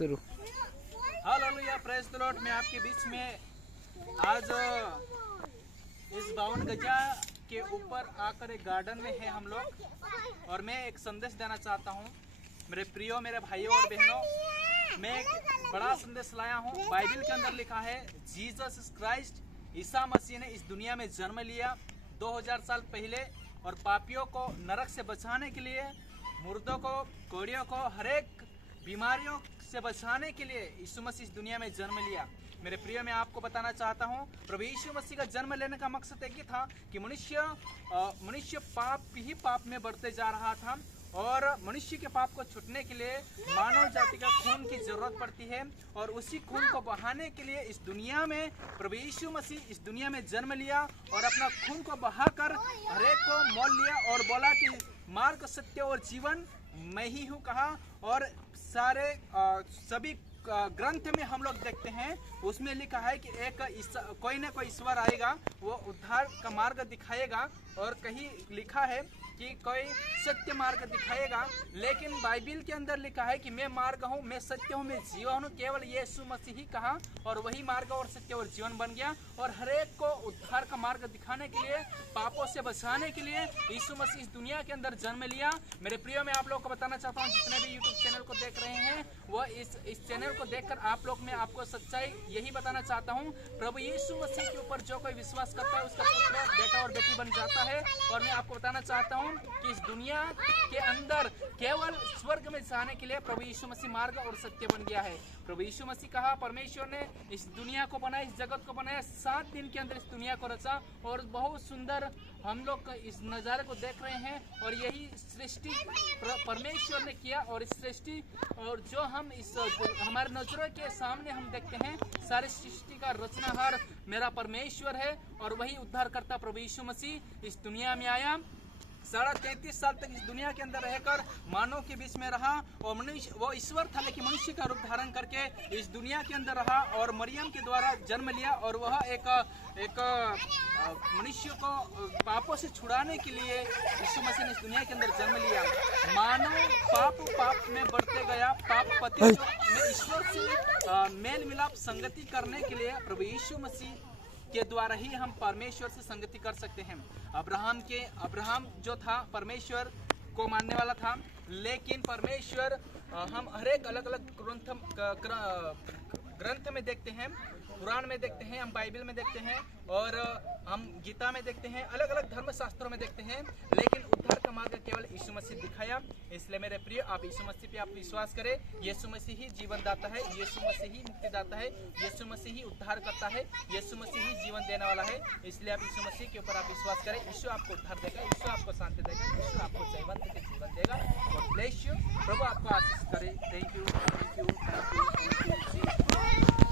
शुरू। Hallelujah, praise the Lord. मैं आपके बीच में आज इस 52 गजा के ऊपर आकर एक गार्डन में है हम लोग, और मैं एक संदेश देना चाहता हूँ मेरे प्रियो, मेरे भाइयों और बहनों। मैं एक बड़ा संदेश लाया हूँ। बाइबल के अंदर लिखा है जीसस क्राइस्ट, ईसा मसीह ने इस दुनिया में जन्म लिया 2000 साल पहले, और पापियों को नरक से बचाने के लिए, मुर्दों को, कोड़ियों को, हरेक बीमारियों से बचाने के लिए यीशु मसीह इस दुनिया में जन्म लिया। मेरे प्रिय, मैं आपको बताना चाहता हूँ, प्रभु यीशु मसीह का जन्म लेने का मकसद एक ही था कि मनुष्य पाप में बढ़ते जा रहा था, और मनुष्य के पाप को छूटने के लिए मानव जाति का खून की जरूरत पड़ती है, और उसी खून को बहाने के लिए इस दुनिया में प्रभु यीशु मसीह इस दुनिया में जन्म लिया, और अपना खून को बहाकर हरेक को मोल लिया, और बोला कि मार्ग, सत्य और जीवन मैं ही हूँ कहा। और सारे सभी ग्रंथ में हम लोग देखते हैं, उसमें लिखा है कि कोई ना कोई ईश्वर आएगा, वो उद्धार का मार्ग दिखाएगा, और कहीं लिखा है कि कोई सत्य मार्ग दिखाएगा। लेकिन बाइबल के अंदर लिखा है कि मैं मार्ग हूँ, मैं सत्य हूँ, मैं जीवन हूँ। केवल यीशु मसीह ही कहा, और वही मार्ग और सत्य और जीवन बन गया, और हरेक को उद्धार का मार्ग दिखाने के लिए, पापों से बचाने के लिए यीशु मसीह इस दुनिया के अंदर जन्म लिया। मेरे प्रियो, मैं आप लोगों को बताना चाहता हूँ, जितने भी यूट्यूब चैनल को देख रहे हैं, वो इस चैनल को देखकर आप लोग, मैं आपको सच्चाई यही बताना चाहता हूँ, प्रभु यीशु मसीह के ऊपर जो कोई विश्वास करता है, उसका पुत्र, बेटा और बेटी बन जाता है। और मैं आपको बताना चाहता हूँ कि इस दुनिया के अंदर केवल स्वर्ग में जाने के लिए प्रभु यीशु मसीह मार्ग और सत्य बन गया है। प्रभु यीशु मसीह कहा, परमेश्वर ने इस दुनिया को बनाया, इस जगत को बनाया, 7 दिन के अंदर इस दुनिया को रचा, और बहुत सुंदर हम लोग इस नज़ारे को देख रहे हैं। और यही सृष्टि परमेश्वर ने किया, और इस सृष्टि और जो हम इस हमारे नजरों के सामने हम देखते हैं, सारी सृष्टि का रचनाहार मेरा परमेश्वर है, और वही उद्धारकर्ता प्रभु यीशु मसीह इस दुनिया में आया। 33.5 साल तक इस दुनिया के अंदर रहकर मानव के बीच में रहा, और मनुष्य, वो ईश्वर था लेकिन मनुष्य का रूप धारण करके इस दुनिया के अंदर रहा, और मरियम के द्वारा जन्म लिया, और वह एक मनुष्य को पापों से छुड़ाने के लिए यीशु मसीह ने इस दुनिया के अंदर जन्म लिया। मानव पाप में बढ़ते गया, पाप पति में ईश्वर से मेल मिलाप संगति करने के लिए प्रभु यीशु मसीह के द्वारा ही हम परमेश्वर से संगति कर सकते हैं। अब्राहम जो था परमेश्वर को मानने वाला था, लेकिन परमेश्वर हम हर एक अलग अलग ग्रंथ में देखते हैं, कुरान में देखते हैं, हम बाइबल में देखते हैं, और हम गीता में देखते हैं, अलग अलग धर्म शास्त्रों में देखते हैं, लेकिन उद्धार का मार्ग केवल यीशु मसीह दिखाया। इसलिए मेरे प्रिय, आप यीशु मसीह पे आप विश्वास करें। यीशु मसीह ही जीवन दाता है, यीशु मसीह ही मुक्ति दाता है, यीशु मसीह ही उद्धार करता है, यीशु मसीह ही जीवन देने वाला है। इसलिए आप यीशु मसीह के ऊपर आप विश्वास करें। यीशु आपको उद्धार देगा, यीशु आपको शांति देगा, यीशु आपको जीवन देगा। God bless you. प्रभु आपको आशीष करे। Thank you.